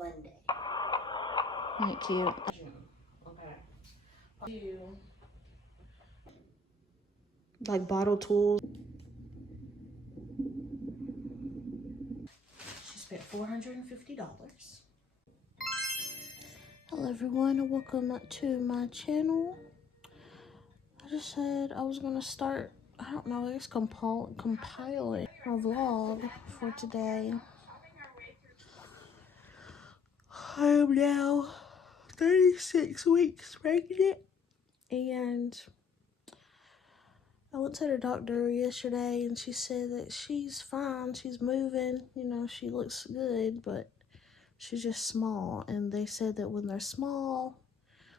Monday. Ain't cute. June. Okay. Like bottle tools. She spent $450. Hello everyone and welcome to my channel. I just said I was gonna start, I don't know, I guess compiling a vlog for today. I am now 36 weeks pregnant and I went to the doctor yesterday and she said that she's fine, she's moving, you know, she looks good, but she's just small. And they said that when they're small,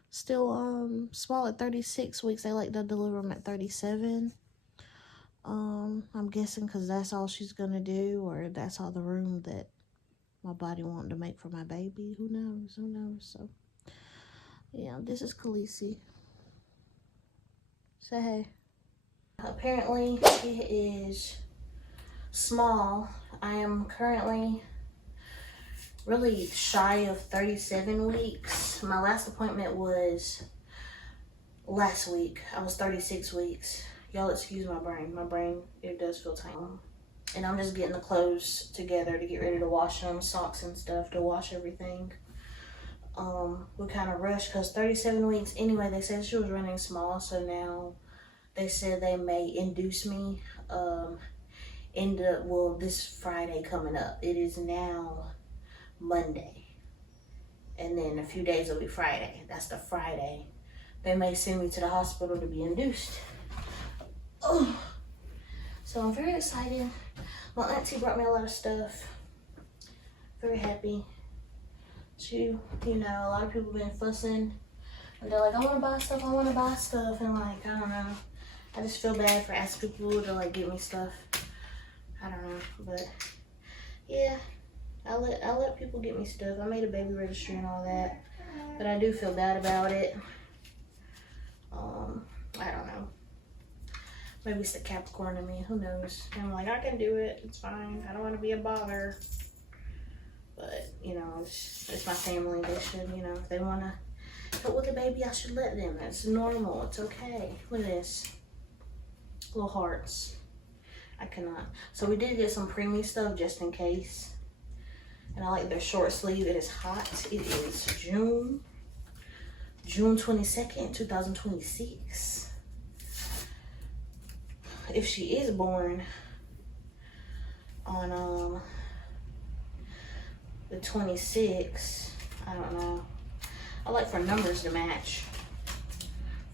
still small at 36 weeks, they like to deliver them at 37. I'm guessing because that's all she's gonna do, or that's all the room that my body wanted to make for my baby. Who knows? So yeah, this is Khaleesi. Say hey. Apparently it is small. I am currently really shy of 37 weeks. My last appointment was last week. I was 36 weeks. Y'all excuse my brain, it does feel tiny. And I'm just getting the clothes together to get ready to wash them, socks and stuff, to wash everything. We kind of rushed because 37 weeks anyway. They said she was running small, so now they said they may induce me this Friday coming up. It is now Monday, and then a few days will be Friday. That's the Friday. They may send me to the hospital to be induced. Oh, so I'm very excited. My auntie brought me a lot of stuff. Very happy. You know, a lot of people been fussing and they're like, I want to buy stuff, and like, I don't know, I just feel bad for asking people to like get me stuff. I don't know, but yeah, I let people get me stuff. I made a baby registry and all that, but I do feel bad about it. I don't know, maybe it's the Capricorn in me, who knows. And I'm like, I can do it, it's fine, I don't want to be a bother. But, you know, it's my family. They should, you know, if they want to help with the baby, I should let them. It's normal. It's okay. Look at this. Little hearts. I cannot. So we did get some preemie stuff just in case. And I like their short sleeve. It is hot. It is June 22nd, 2026. If she is born on, the 26th, I don't know. I like for numbers to match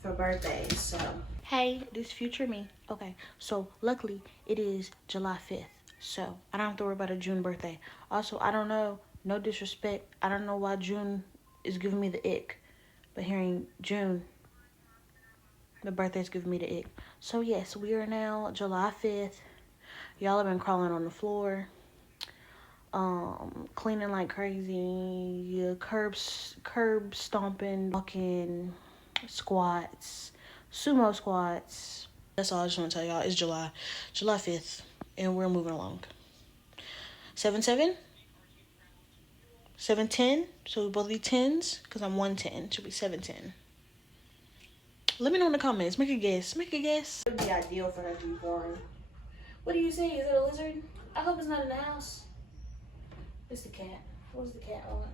for birthdays, so. Hey, this future me. Okay, so luckily it is July 5th, so I don't have to worry about a June birthday. Also, I don't know, no disrespect, I don't know why June is giving me the ick, but hearing June, the birthday's giving me the ick. So yes, we are now July 5th. Y'all have been crawling on the floor, cleaning like crazy, curb stomping, walking, squats, sumo squats. That's all I just want to tell y'all. It's July 5th, and we're moving along. 7-7, 7-10. So we both be 10s because I'm 110. Should be 7-10. Let me know in the comments. Make a guess. Make a guess. It would be ideal for her to be born. What do you see? Is it a lizard? I hope it's not in the house. It's the cat. What's the cat on?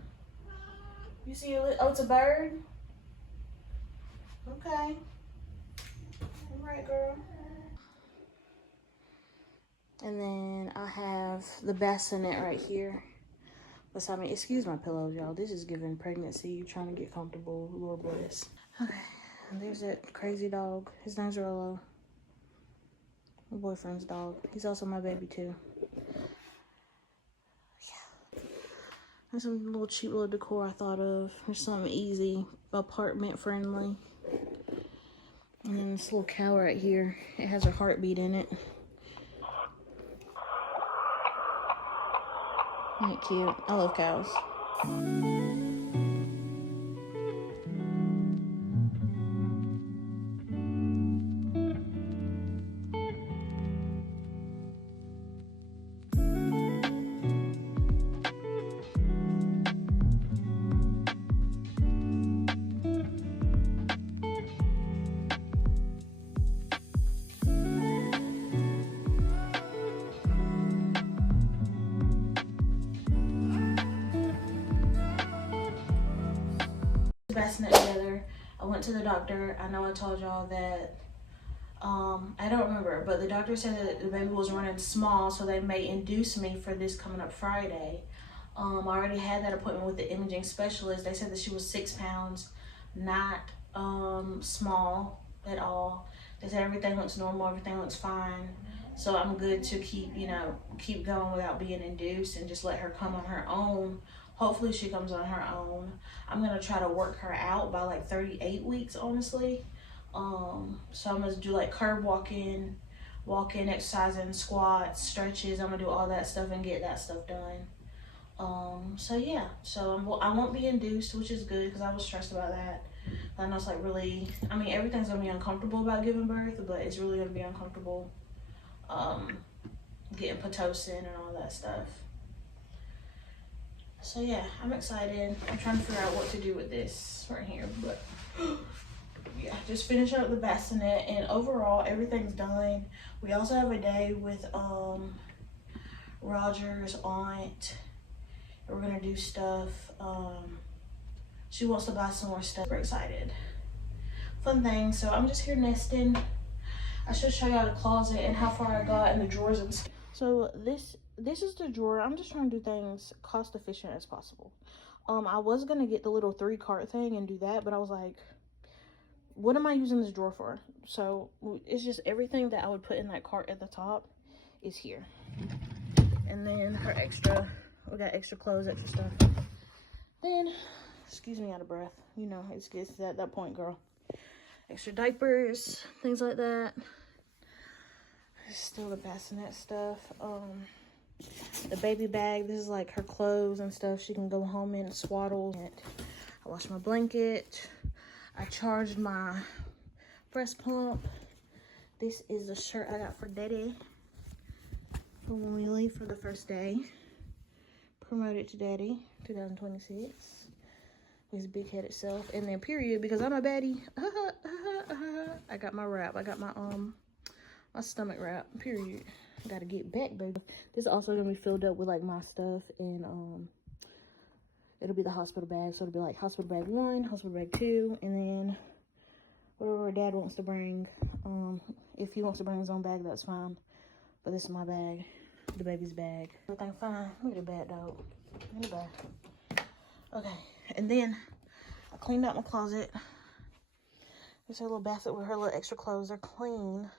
You see oh, it's a bird? Okay. All right, girl. And then I have the bassinet right here beside me. Excuse my pillows, y'all. This is giving pregnancy, trying to get comfortable. Lord bless. Okay, and there's that crazy dog. His name's Rollo. My boyfriend's dog. He's also my baby too. There's some little cheap little decor I thought of. There's something easy, apartment friendly. And then this little cow right here. It has her heartbeat in it. Ain't it cute? I love cows. bassinet together. I went to the doctor. I know I told y'all that, I don't remember, but the doctor said that the baby was running small, so they may induce me for this coming up Friday. I already had that appointment with the imaging specialist. They said that she was 6 pounds, not small at all. They said everything looks normal, everything looks fine. So I'm good to keep going without being induced and just let her come on her own. Hopefully she comes on her own. I'm gonna try to work her out by like 38 weeks, honestly. So I'm gonna do like curb walking, exercising, squats, stretches. I'm gonna do all that stuff and get that stuff done. So yeah, so I won't be induced, which is good because I was stressed about that. I know it's like really, I mean, everything's gonna be uncomfortable about giving birth, but it's really gonna be uncomfortable. Getting Pitocin and all that stuff. So yeah, I'm excited. I'm trying to figure out what to do with this right here, but yeah, just finish up the bassinet, and overall everything's done. We also have a day with Roger's aunt. We're gonna do stuff. She wants to buy some more stuff. We're excited. Fun thing. So I'm just here nesting. I should show y'all the closet and how far I got in the drawers and stuff. So this is the drawer. I'm just trying to do things cost efficient as possible. I was gonna get the little 3-cart thing and do that, but I was like, what am I using this drawer for? So it's just everything that I would put in that cart at the top is here. And then her extra, we got extra clothes, extra stuff. Then, excuse me, out of breath. You know, it's at that point, girl. Extra diapers, things like that. Still the bassinet stuff. The baby bag, this is like her clothes and stuff. She can go home in and swaddle. I washed my blanket. I charged my breast pump. This is a shirt I got for Daddy for when we leave for the first day. Promoted to Daddy 2026. His big-headed self. And then period, because I'm a baddie, I got my wrap. I got my my stomach wrap. Period. Gotta get back, baby. This is also gonna be filled up with like my stuff, and it'll be the hospital bag. So it'll be like hospital bag 1, hospital bag 2, and then whatever Dad wants to bring. If he wants to bring his own bag, that's fine. But this is my bag, the baby's bag. Everything fine. Look at the bad dog. In the bag. Okay, and then I cleaned out my closet. There's her little basket with her little extra clothes. They're clean.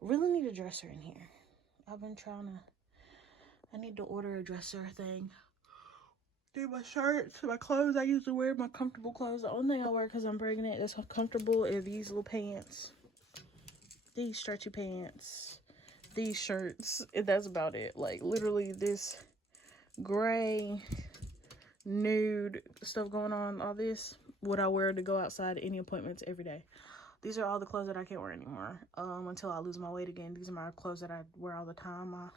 Really need a dresser in here. I've been trying to, I need to order a dresser thing. Do my shirts, my clothes. I usually wear my comfortable clothes. The only thing I wear because I'm pregnant that's comfortable is these little pants. These stretchy pants. These shirts. And that's about it. Like literally this gray nude stuff going on, all this, what I wear to go outside to any appointments every day. These are all the clothes that I can't wear anymore until I lose my weight again. These are my clothes that I wear all the time. My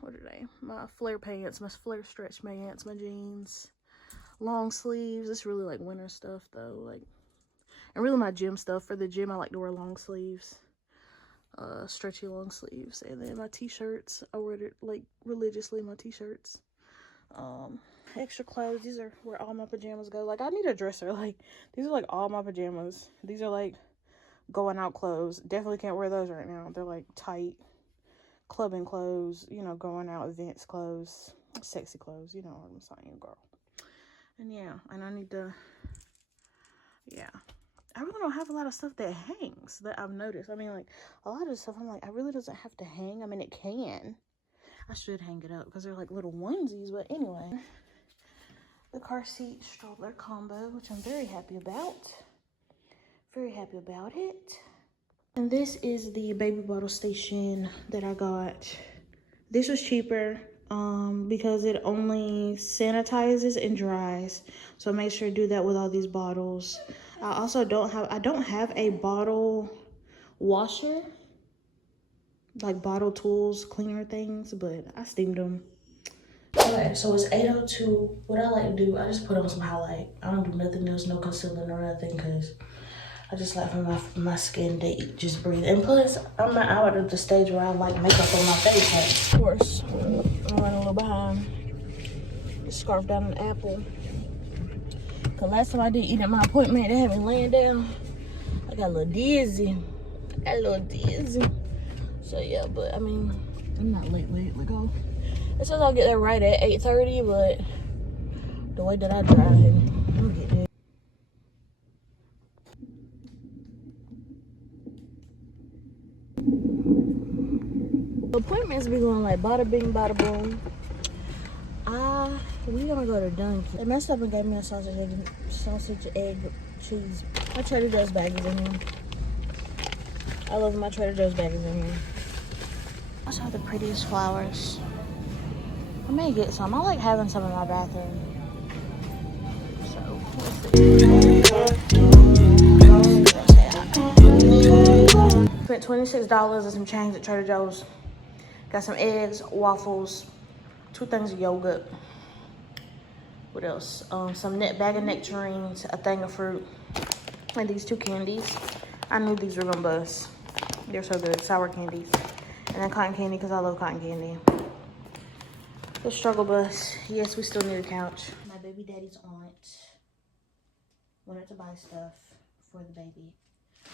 what are they? My flare pants, my flare stretch pants, my jeans, long sleeves. It's really like winter stuff though, like, and really my gym stuff. For the gym I like to wear long sleeves, stretchy long sleeves. And then my t-shirts, I wear it like religiously, my t-shirts. Extra clothes, these are where all my pajamas go. Like I need a dresser. Like these are like all my pajamas. These are like going out clothes. Definitely can't wear those right now. They're like tight clubbing clothes, you know, going out events clothes, sexy clothes, you know what I'm saying, girl. And yeah, and I need to, yeah, I really don't have a lot of stuff that hangs that I've noticed. I mean, like a lot of stuff I'm like, I really doesn't have to hang. I mean, it can. I should hang it up because they're like little onesies, but anyway. The car seat stroller combo, which I'm very happy about. Very happy about it. And this is the baby bottle station that I got. This was cheaper because it only sanitizes and dries. So make sure to do that with all these bottles. I also don't have a bottle washer, like bottle tools, cleaner things, but I steamed them. Okay, so it's 8:02. What I like to do, I just put on some highlight. I don't do nothing else, no concealer or nothing, because I just like for my skin to just breathe. And plus, I'm not out at the stage where I like makeup on my face. Like, of course, I'm running a little behind. Scarf down an apple. Cause last time I did eat at my appointment, they had me laying down. I got a little dizzy. So yeah, but I mean, I'm not late. Let go. It says I'll get there right at 8:30, but the way that I drive, I'm gonna get there. Appointments be going like bada bing, bada boom. We gonna go to Dunkin'. They messed up and gave me a sausage, egg, cheese. My Trader Joe's bag is in here. I love my Trader Joe's bag is in here. I saw the prettiest flowers. I may get some. I like having some in my bathroom. So, spent $26 and some change at Trader Joe's. Got some eggs, waffles, 2 things of yogurt. What else? Some bag of nectarines, a thing of fruit, and these 2 candies. I knew these were gonna bust. They're so good, sour candies. And then cotton candy, because I love cotton candy. The struggle bus. Yes, we still need a couch. My baby daddy's aunt wanted to buy stuff for the baby.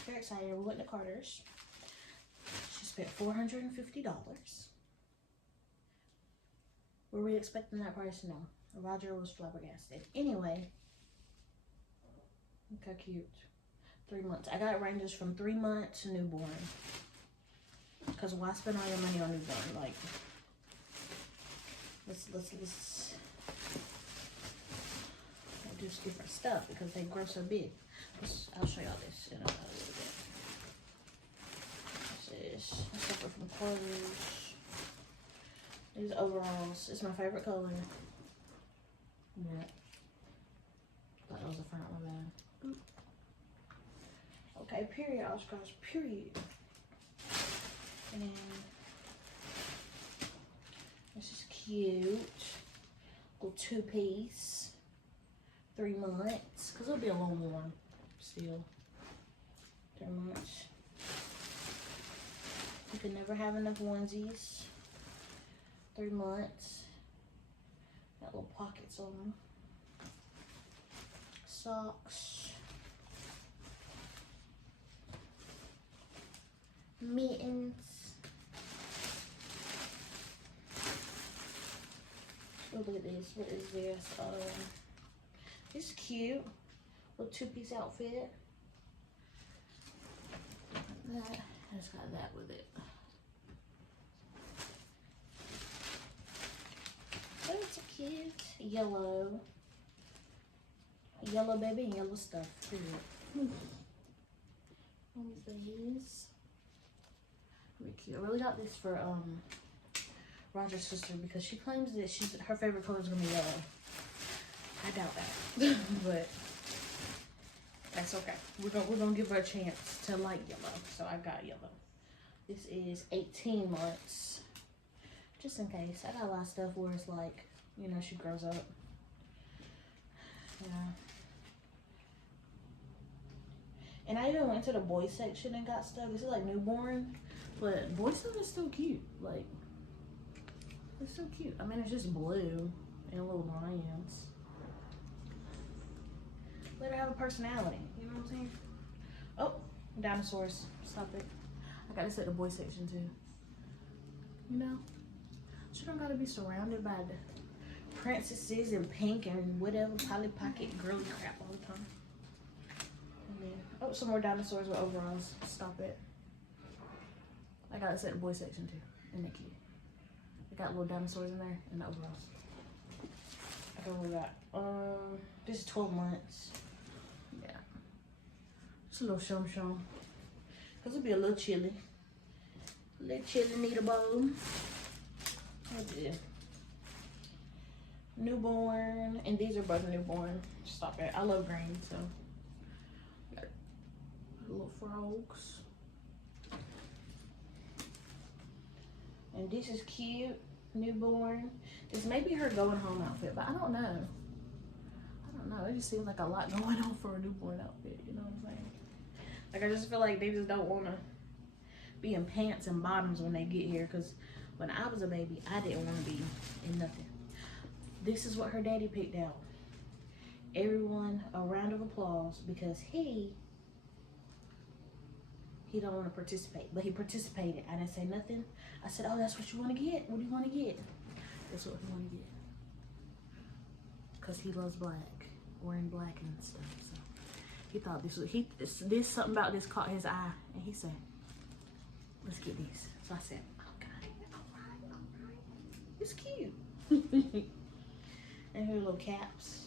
Very excited. We went to Carter's. She spent $450. Were we expecting that price? No. Roger was flabbergasted. Anyway, look how cute. 3 months. I got ranges from 3 months to newborn. Because why spend all your money on newborn? Like, let's do different stuff because they grow so big. I'll show y'all this in a little bit. This is separate from clothes. These overalls. It's my favorite color. Yeah. Thought that was the front one, man. Okay, period, Oscars, period. And this is cute. Little 2-piece. 3 months. Because it'll be a little warm still. 3 months. You can never have enough onesies. 3 months. Got little pockets on them. Socks. Mittens. Oh, look at this. What is this? This is cute. Little 2-piece outfit. That. It's got that with it. Oh, it's cute. Yellow. Yellow baby and yellow stuff. Period. What was these? Really cute. I really got this for Roger's sister because she claims that her favorite color is gonna be yellow. I doubt that, but that's okay. We're gonna give her a chance to like yellow. So I got yellow. This is 18 months, just in case. I got a lot of stuff where it's like, you know, she grows up. Yeah. And I even went to the boys section and got stuff. This is like newborn, but boy stuff is still cute. Like, it's still cute. I mean, it's just blue and little lions. Let her have a personality. You know what I'm saying? Oh, dinosaurs. Stop it. I got this at the boy section too. You know? She don't gotta be surrounded by the princesses in pink and whatever Polly Pocket girly crap all the time. And then, oh, some more dinosaurs with overalls. Stop it. I got this at the boy section too. Isn't that cute? I got little dinosaurs in there and the overalls. I got what we got. This is 12 months. Yeah. Just a little shum. Cause it'll be a little chilly. A little chilly, need a bowl. Oh dear. Newborn, and these are both newborn. Stop it. I love green, so. Got little frogs. And this is cute, newborn. This may be her going home outfit, but I don't know. It just seems like a lot going on for a newborn outfit, you know what I'm saying? Like, I just feel like they just don't want to be in pants and bottoms when they get here, because when I was a baby, I didn't want to be in nothing. This is what her daddy picked out. everyone a round of applause because he don't want to participate, but he participated. I didn't say nothing. I said, oh, that's what you want to get? What do you want to get? That's what he want to get. Because he loves black, wearing black and stuff. So he thought this was, this something about this caught his eye. And he said, let's get these. So I said, okay, all right. It's cute. And her little caps.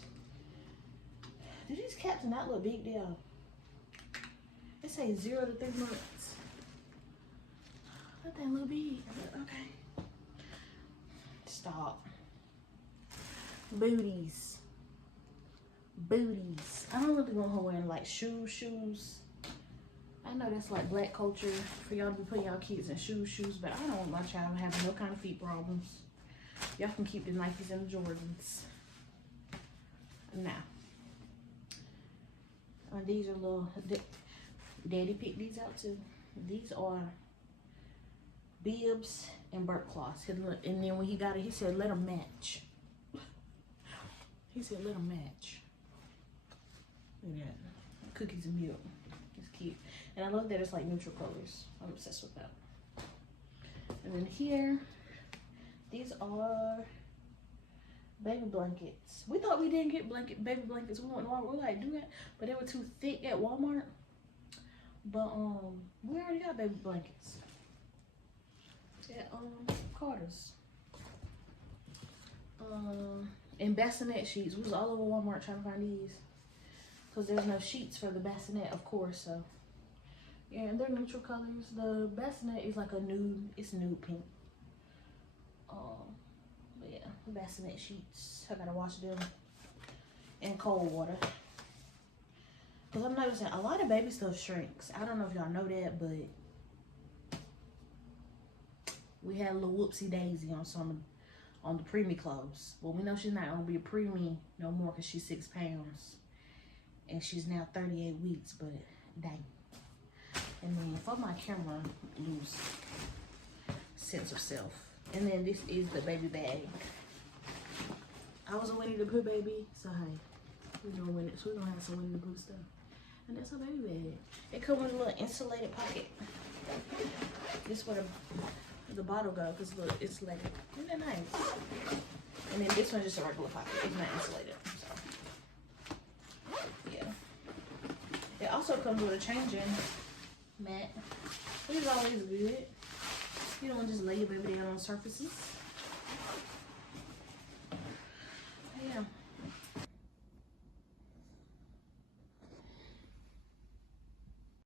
Do these caps not look big deal? They say 0 to 3 months. That thing look big. Okay. Stop. Booties. Booties. I don't really want her wearing like shoes. I know that's like black culture for y'all to be putting y'all kids in shoes, but I don't want my child having no kind of feet problems. Y'all can keep the Nikes and the Jordans. Now. These are little, Daddy picked these out too. These are bibs and burp cloths. And then when he got it, he said, let them match. He said, let them match. Look at that. Cookies and milk. It's cute. And I love that it's like neutral colors. I'm obsessed with that. And then here, these are baby blankets. We thought we didn't get baby blankets. We went to Walmart. We're like, do that. But they were too thick at Walmart. But we already got baby blankets at Carter's. And bassinet sheets. We was all over Walmart trying to find these. Because there's no sheets for the bassinet, of course. So yeah, and they're neutral colors. The bassinet is like a nude, it's nude pink. But yeah, bassinet sheets. I gotta wash them in cold water. Because I'm noticing a lot of baby stuff shrinks. I don't know if y'all know that, but we had a little whoopsie daisy on some on the preemie clothes. Well, we know she's not gonna be a preemie no more because she's 6 pounds. And she's now 38 weeks, but dang. And then for my camera, lose sense of self. And then this is the baby bag. I was a Winnie the Pooh baby, so hey, we're gonna have some Winnie the Pooh stuff. And that's a baby bag. It comes with a little insulated pocket. This is where the bottle goes, because look, it's like, isn't that nice? And then this one's just a regular pocket. It's not insulated. So yeah. It also comes with a changing mat. Which is always good. You don't want to just lay your baby down on surfaces.